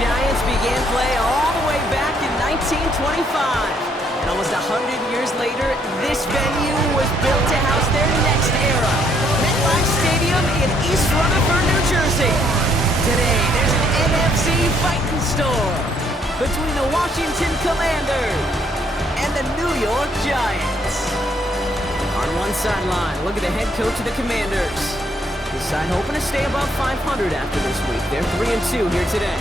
Giants began play all the way back in 1925. And almost 100 years later, this venue was built to house their next era. MetLife Stadium in East Rutherford, New Jersey. Today, there's an NFC fighting storm between the Washington Commanders and the New York Giants. On one sideline, look at the head coach of the Commanders. This side hoping to stay above 500 after this week. They're 3-2 here today.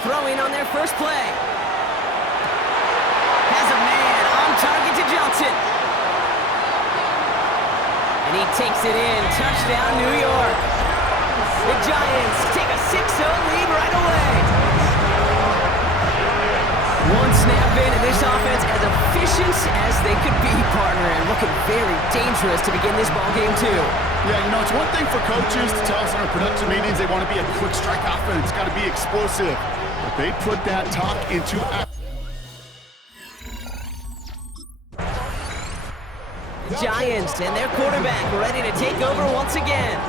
Throwing on their first play. Has a man on target to Johnson. And he takes it in. Touchdown, New York. The Giants take a 6-0 lead right away. One snap in, and this offense as efficient as they could be, partner, and looking very dangerous to begin this ball game, too. Yeah, you know, it's one thing for coaches to tell us in our production meetings they want to be a quick strike offense. It's got to be explosive. But they put that talk into action. Giants and their quarterback ready to take over once again.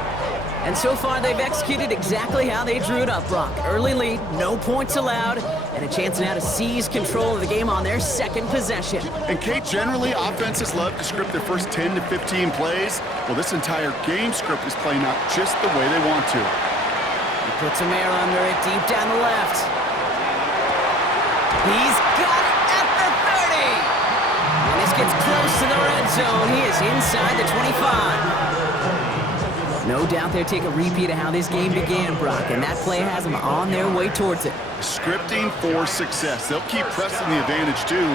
And so far, they've executed exactly how they drew it up, Brock. Early lead, no points allowed, and a chance now to seize control of the game on their second possession. And Kate, generally, offenses love to script their first 10 to 15 plays. Well, this entire game script is playing out just the way they want to. He puts a mare under it deep down the left. He's got it at the 30. And this gets close to the red zone. He is inside the 25. No doubt they'll take a repeat of how this game began, Brock, and that play has them on their way towards it. Scripting for success. They'll keep pressing the advantage, too,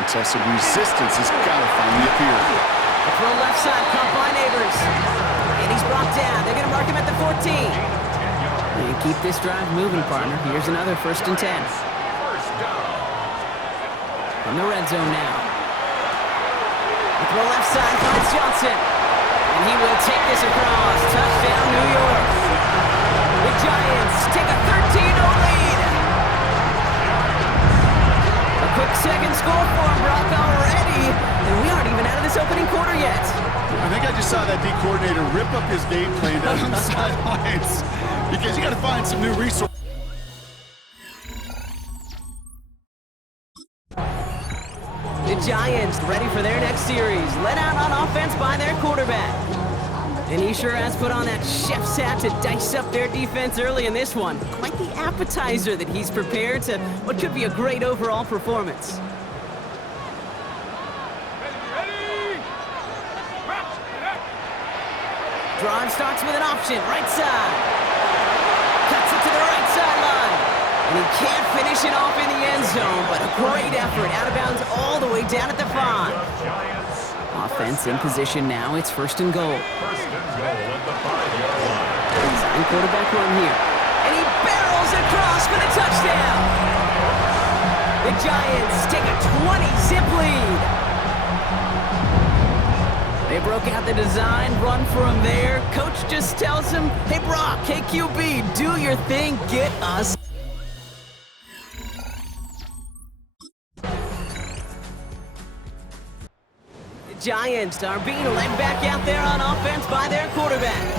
until some resistance has got to finally appear. The throw left side, caught by Neighbors. And he's brought down. They're going to mark him at the 14. And keep this drive moving, partner. Here's another 1st and 10. From the red zone now. The throw left side finds Johnson. And he will take this across. Touchdown, New York. The Giants take a 13-0 lead. A quick second score for him, Brock, already. And we aren't even out of this opening quarter yet. I think I just saw that D coordinator rip up his game plan down on the sidelines because you got to find some new resources. The Giants ready for their next series. Let out on offense by their quarterback. And he sure has put on that chef's hat to dice up their defense early in this one. Quite the appetizer that he's prepared to what could be a great overall performance. Drive starts with an option, right side. Cuts it to the right sideline. And he can't finish it off in the end zone, but a great effort. Out of bounds all the way down at the 5. Offense in position now. It's 1st and goal. Design quarterback run here. And he barrels across for the touchdown. The Giants take a 20-zip lead. They broke out the design run for him there. Coach just tells him, hey, Brock, hey, QB, do your thing, get us. The Giants are being led back out there on offense by their quarterback.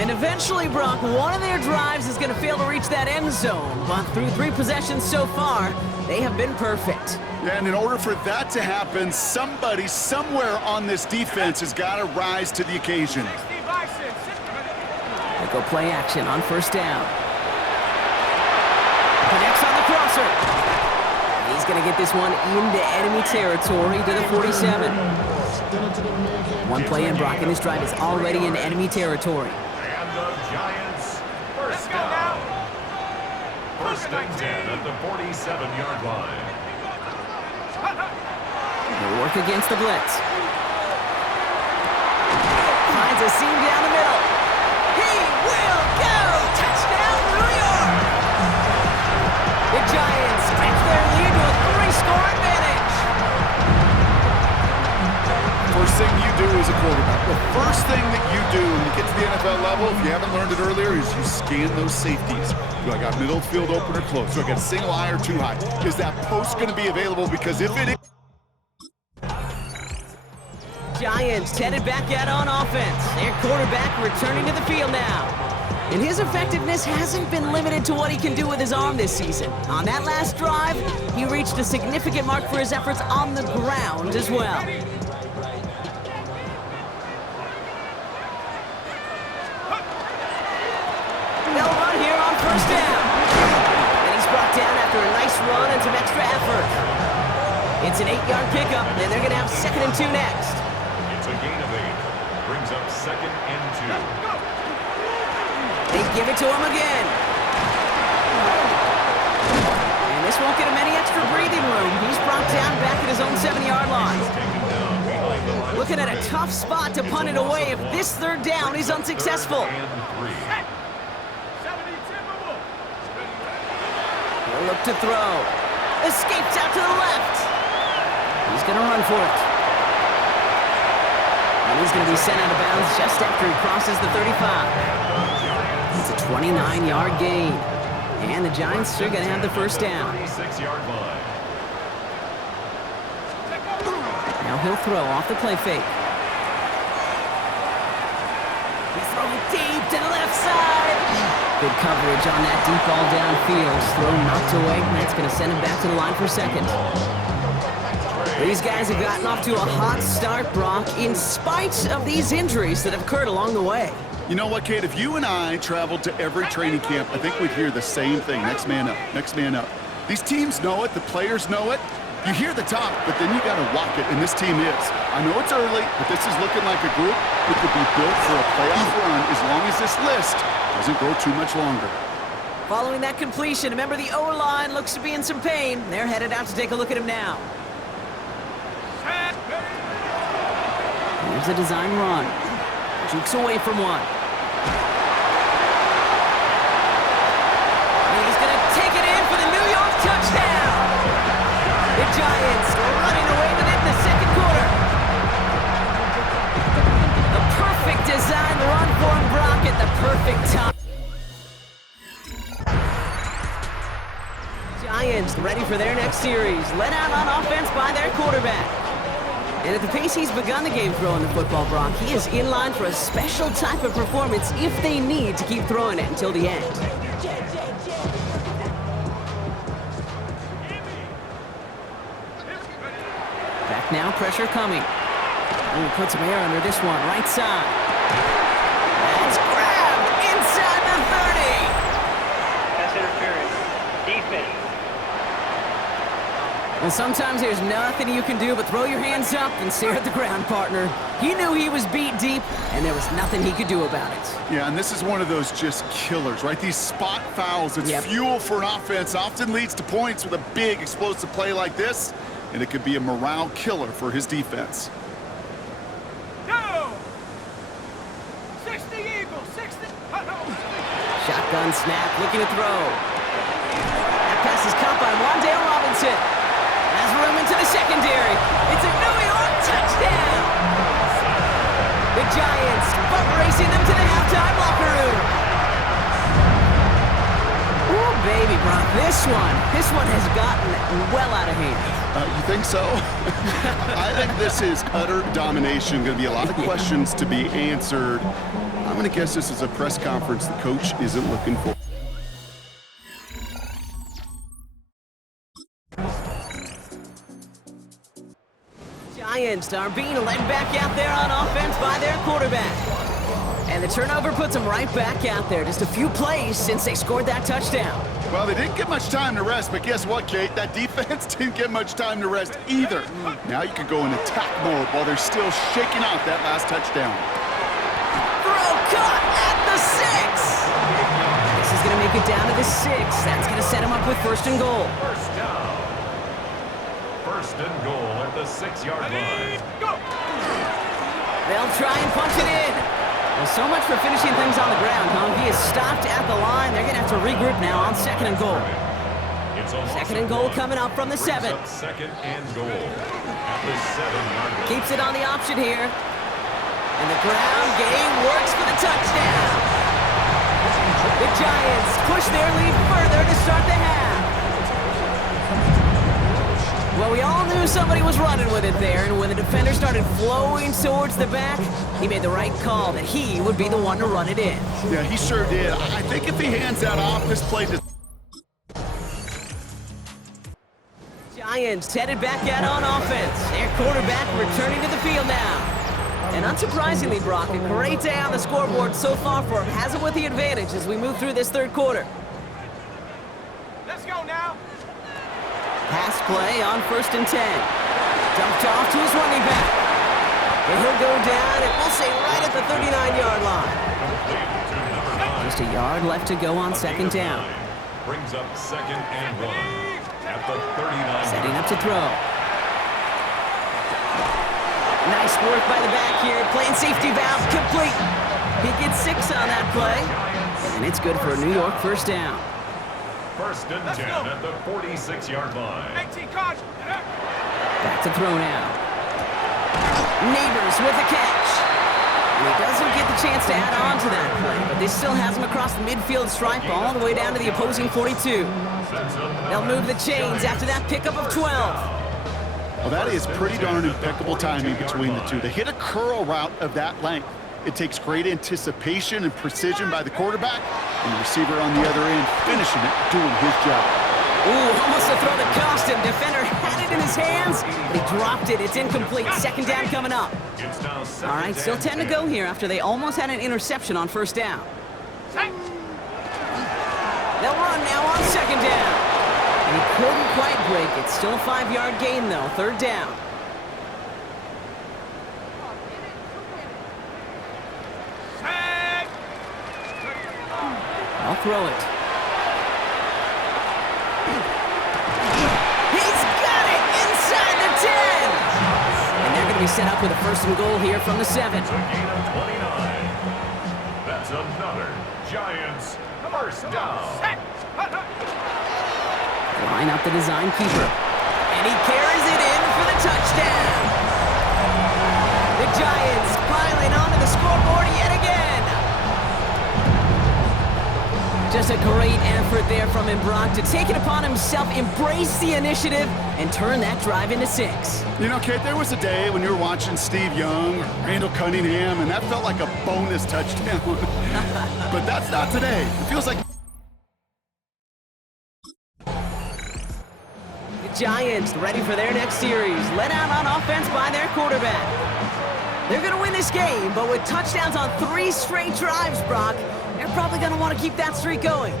And eventually, Brock, one of their drives is going to fail to reach that end zone. But through 3 possessions so far, they have been perfect. Yeah, and in order for that to happen, somebody somewhere on this defense has got to rise to the occasion. They go play action on 1st down. Connects on the crosser. He's going to get this one into enemy territory to the 47. One play in, Brock, and this drive is already in enemy territory. And the Giants first down. 1st and 10 at the 47-yard line. They work against the blitz. Finds a seam down the middle. He do as a quarterback. The first thing that you do when you get to the NFL level, if you haven't learned it earlier, is you scan those safeties. Do I got middle field open or close? Do I got single high or too high? Is that post going to be available? Because if it is... Giants headed back out on offense. Their quarterback returning to the field now. And his effectiveness hasn't been limited to what he can do with his arm this season. On that last drive, he reached a significant mark for his efforts on the ground as well. They'll run here on first down. And he's brought down after a nice run and some extra effort. It's an 8-yard pickup, and they're going to have 2nd and 2 next. It's a gain of 8. Brings up 2nd and 2. They give it to him again. And this won't get him any extra breathing room. He's brought down back at his own 7-yard line. Looking at a tough spot to punt it away if this 3rd down is unsuccessful. He'll look to throw. Escapes out to the left. He's going to run for it. And he's going to be sent out of bounds just after he crosses the 35. It's a 29-yard gain. And the Giants are going to have the first down. 36-yard line. Now he'll throw off the play fake. He's throwing deep to the left side. Good coverage on that deep ball downfield. Throw knocked away, and that's going to send him back to the line for 2nd. These guys have gotten off to a hot start, Brock, in spite of these injuries that have occurred along the way. You know what, Kate? If you and I traveled to every training camp, I think we'd hear the same thing. Next man up, next man up. These teams know it. The players know it. You hear the talk, but then you got to walk it, and this team is. I know it's early, but this is looking like a group that could be built for a playoff run as long as this list doesn't go too much longer. Following that completion, remember the O-line looks to be in some pain. They're headed out to take a look at him now. Here's a design run. Jukes away from one. And he's going to take it in for the New York touchdown. The Giants running away with it in the 2nd quarter. The perfect design run for him, Brock, at the perfect time. Giants ready for their next series. Led out on offense by their quarterback. And at the pace he's begun the game throwing the football, Brock, he is in line for a special type of performance if they need to keep throwing it until the end. Back now, pressure coming. Ooh, put some air under this one, right side. That's grabbed inside the 30. That's interference. Defense. Well, sometimes there's nothing you can do but throw your hands up and stare at the ground, partner. He knew he was beat deep, and there was nothing he could do about it. Yeah, and this is one of those just killers, right? These spot fouls, it's fuel for an offense, often leads to points with a big explosive play like this, and it could be a morale killer for his defense. Go! 60 Eagles, 60. Shotgun snap, looking to throw. That pass is caught by Wan'Dale Robinson. Has room into the secondary. It's a New York touchdown. The Giants butt racing them to the halftime locker room. Ooh, baby, Brock, this one has gotten well out of hand. You think so? I think this is utter domination. Going to be a lot of questions to be answered. I'm going to guess this is a press conference the coach isn't looking for. Giants are being led back out there on offense by their quarterback. And the turnover puts them right back out there. Just a few plays since they scored that touchdown. Well, they didn't get much time to rest, but guess what, Kate? That defense didn't get much time to rest either. Now you can go in attack mode while they're still shaking out that last touchdown. Throw caught at the 6. This is going to make it down to the 6. That's going to set him up with 1st and goal. First down. 1st and goal at the 6-yard line. Go! They'll try and punch it in. Well, so much for finishing things on the ground, huh? He is stopped at the line. They're going to have to regroup now on 2nd and goal. It's a 2nd and goal coming up from the 7. 2nd and goal at the 7-yard line. Keeps it on the option here. And the ground game works for the touchdown. The Giants push their lead further to start the half. Well, we all knew somebody was running with it there, and when the defender started flowing towards the back, he made the right call that he would be the one to run it in. Yeah, he sure did. I think if he hands that off, this play just... Giants headed back out on offense. Their quarterback returning to the field now. And unsurprisingly, Brock, a great day on the scoreboard so far for him. Has it with the advantage as we move through this third quarter. Let's go now. Pass play on 1st and 10. Dumped off to his running back. And he'll go down, and we'll say right at the 39-yard line. Just a yard left to go on 2nd down. Brings up 2nd and 1 at the 39. Setting up to throw. Nice work by the back here. Playing safety valve complete. He gets 6 on that play. And it's good for a New York 1st down. 1st and 10 at the 46-yard line. 18 caught. Back to throw now. Neighbors with the catch. And he doesn't get the chance to add on to that play, but this still has him across the midfield stripe all the way down to the opposing 42. They'll move the chains after that pickup of 12. Well, that is pretty darn impeccable timing between the two. They hit a curl route of that length. It takes great anticipation and precision by the quarterback, and the receiver on the other end finishing it, doing his job. Ooh, almost a throw that cost him. Defender had it in his hands, but he dropped it. It's incomplete. 2nd down coming up. All right, still 10 to go here after they almost had an interception on 1st down. They'll run now on 2nd down. He couldn't quite break it. Still a 5-yard gain, though. 3rd down. I'll throw it. He's got it inside the 10! And they're going to be set up with a 1st and goal here from the 7. It's a gain of 29. That's another Giants 1st down. Line up the design keeper. And he carries it in for the touchdown. The Giants piling onto the scoreboard yet again. Just a great effort there from him, Brock, to take it upon himself, embrace the initiative, and turn that drive into 6. You know, Kate, there was a day when you were watching Steve Young, Randall Cunningham, and that felt like a bonus touchdown. But that's not today. It feels like... Giants ready for their next series, led out on offense by their quarterback. They're going to win this game, but with touchdowns on 3 straight drives, Brock, they're probably going to want to keep that streak going.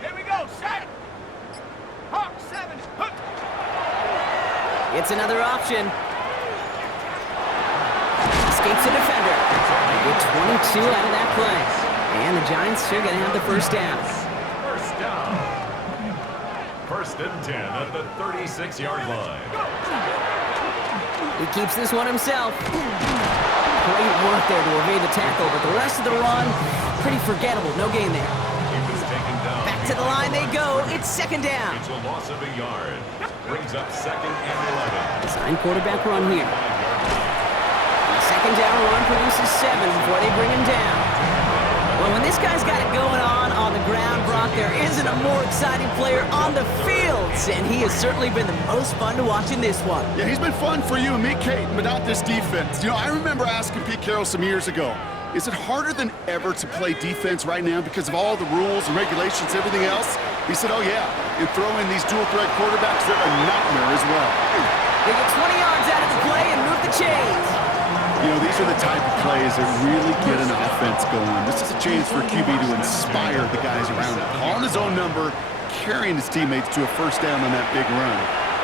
Here we go. Set. Hawk 7. Hook. It's another option. Escapes the defender. They get 22 out of that play. And the Giants are going to have the 1st down. 1st down. 1st and 10 at the 36-yard line. He keeps this one himself. Great work there to evade the tackle, but the rest of the run, pretty forgettable. No gain there. He was taken down. Back to the line they go. It's 2nd down. It's a loss of a yard. Brings up 2nd and 11. Design quarterback run here. The 2nd down run produces 7 before they bring him down. Well, when this guy's got it going on the ground, Brock, there isn't a more exciting player on the field, and he has certainly been the most fun to watch in this one. Yeah, he's been fun for you and me, Kate, but not this defense. You know, I remember asking Pete Carroll some years ago, is it harder than ever to play defense right now because of all the rules and regulations, everything else? He said, oh yeah, and throw in these dual threat quarterbacks, they're a nightmare as well. They get 20 yards out of the play and move the chains. You know, these are the type of plays that really get an offense going. This is a chance for QB to inspire the guys around him. Calling his own number, carrying his teammates to a 1st down on that big run.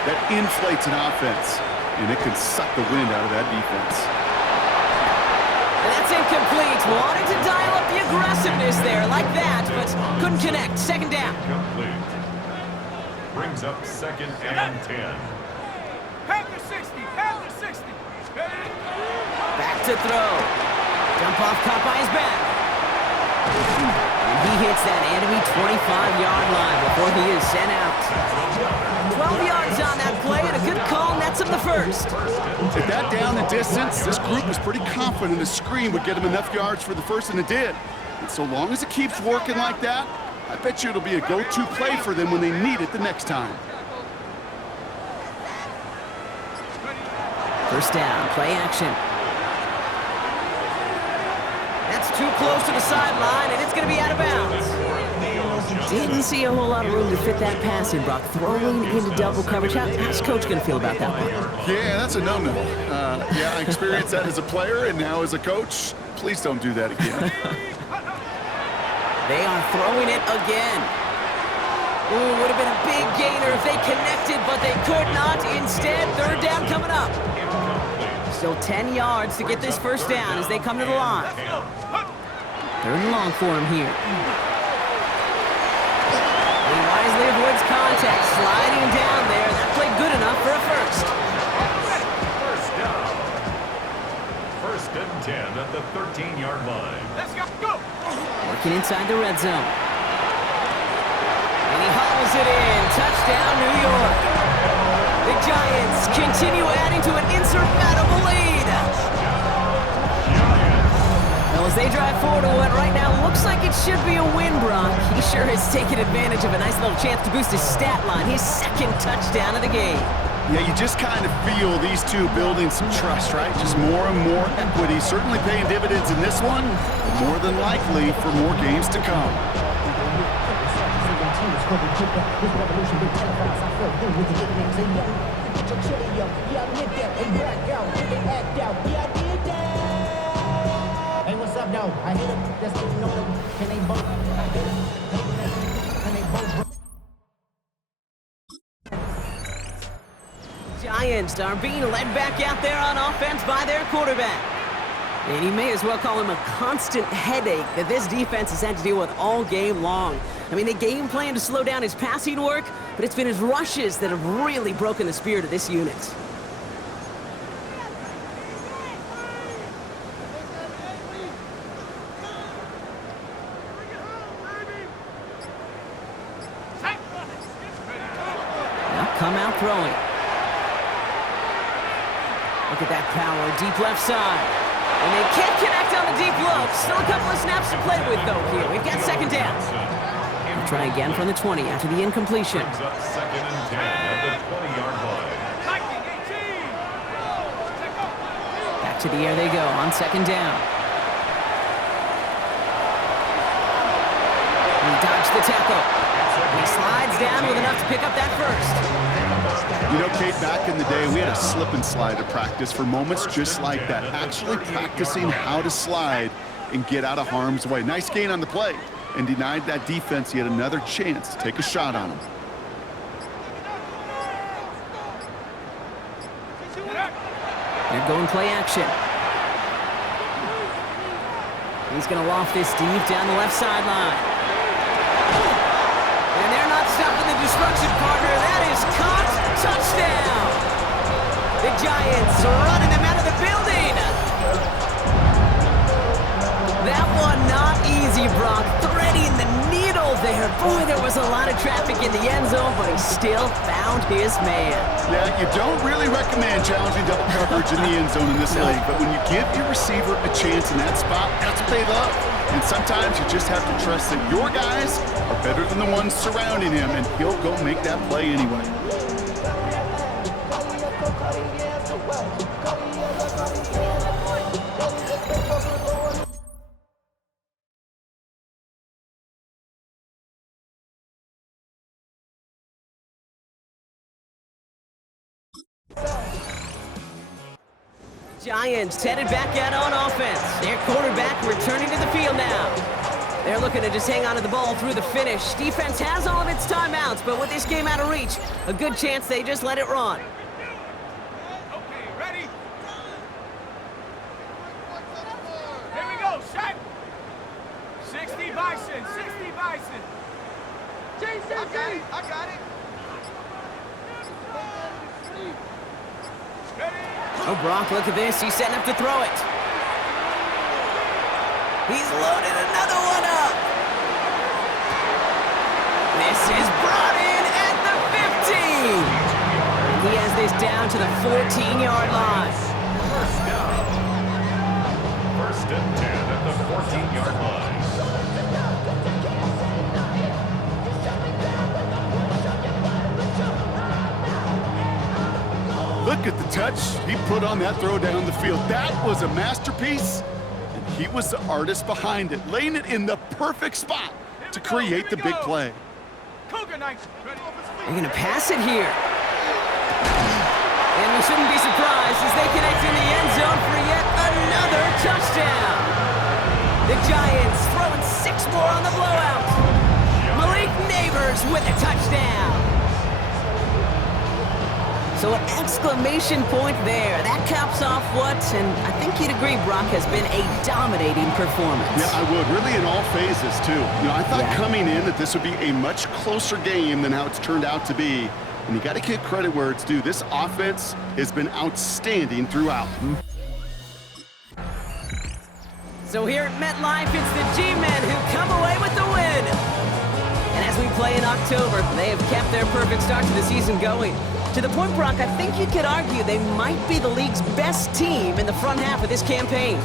That inflates an offense, and it can suck the wind out of that defense. And that's incomplete. Wanted to dial up the aggressiveness there like that, but couldn't connect. 2nd down. Complete. Brings up 2nd and 10. Have the 60. Have the 60. Back to throw. Dump off caught by his back. hits that enemy 25-yard line before he is sent out. 12 yards on that play, and a good call nets him the first. At that down and distance, this group was pretty confident a screen would get him enough yards for the first, and it did. And so long as it keeps working like that, I bet you it'll be a go-to play for them when they need it the next time. First down, play action. That's too close to the sideline, and it's going to be out of bounds. Didn't see a whole lot of room to fit that pass in, Brock. Throwing into double coverage. How's Coach going to feel about that one? Yeah, that's a no-no. Yeah, I experienced that as a player, and now as a coach, please don't do that again. They are throwing it again. Ooh, would have been a big gainer if they connected, but they could not. Instead, third down coming up. Still 10 yards to get this first down as they come to the line. Third and long for him here. He wisely avoids contact, sliding down there. That played good enough for a first. First down. First and 10 at the 13-yard line. Let's go. Working inside the red zone. And he hauls it in. Touchdown, New York. The Giants continue adding to an insurmountable lead. Well, as they drive forward to what right now looks like it should be a win, Brock. He sure has taken advantage of a nice little chance to boost his stat line. His second touchdown of the game. Yeah, you just kind of feel these two building some trust, right? Just more and more equity. Certainly paying dividends in this one, but more than likely for more games to come. Hey, what's up, though? I hit him. That's what you know them. Can they both? Can they both? Giants are being led back out there on offense by their quarterback. And you may as well call him a constant headache that this defense has had to deal with all game long. I mean, they game plan to slow down his passing work, but it's been his rushes that have really broken the spirit of this unit. Now come out throwing. Look at that power, deep left side. And they can't connect on the deep look. Still a couple of snaps to play with, though, here. We've got second down. We'll try again from the 20 after the incompletion. Brings up second and 10 at the 20-yard line. Back to the air they go on second down. He dodged the tackle. He slides down with enough to pick up that first. You know, Kate, back in the day, we had a slip and slide to practice for moments just like that. Actually practicing how to slide and get out of harm's way. Nice gain on the play, and denied that defense yet another chance to take a shot on him. They're going play action. He's going to loft this deep down the left sideline. And they're not stopping the destruction, partner. That is caught. Touchdown! The Giants are running them out of the building. That one not easy, Brock. Threading the needle there. Boy, there was a lot of traffic in the end zone, but he still found his man. Yeah, you don't really recommend challenging double coverage in the end zone in this league, but when you give your receiver a chance in that spot, that's what they love. And sometimes you just have to trust that your guys are better than the ones surrounding him, and he'll go make that play anyway. Giants headed back out on offense. Their quarterback returning to the field now. They're looking to just hang on to the ball through the finish. Defense has all of its timeouts, but with this game out of reach, a good chance they just let it run. Okay, ready? Here we go, shot. 60 Bison, 60 Bison. I got it. Ready? Oh, Brock, look at this. He's setting up to throw it. He's loaded another one up. this down to the 14-yard line. First down. First and 10 at the 14-yard line. Look at the touch he put on that throw down the field. That was a masterpiece, and he was the artist behind it, laying it in the perfect spot to create the big play. Cougar Knights, ready? They're going to pass it here. And we shouldn't be surprised as they connect in the end zone for yet another touchdown. The Giants throwing 6 more on the blowout. Malik Neighbors with a touchdown. So an exclamation point there. That caps off what, and I think you'd agree, Brock, has been a dominating performance. Yeah, I would. Really in all phases, too. You know, I thought coming in that this would be a much closer game than how it's turned out to be. And you got to give credit where it's due. This offense has been outstanding throughout. So here at MetLife, it's the G-Men who come away with the win. And as we play in October, they have kept their perfect start to the season going. To the point, Brock, I think you could argue they might be the league's best team in the front half of this campaign.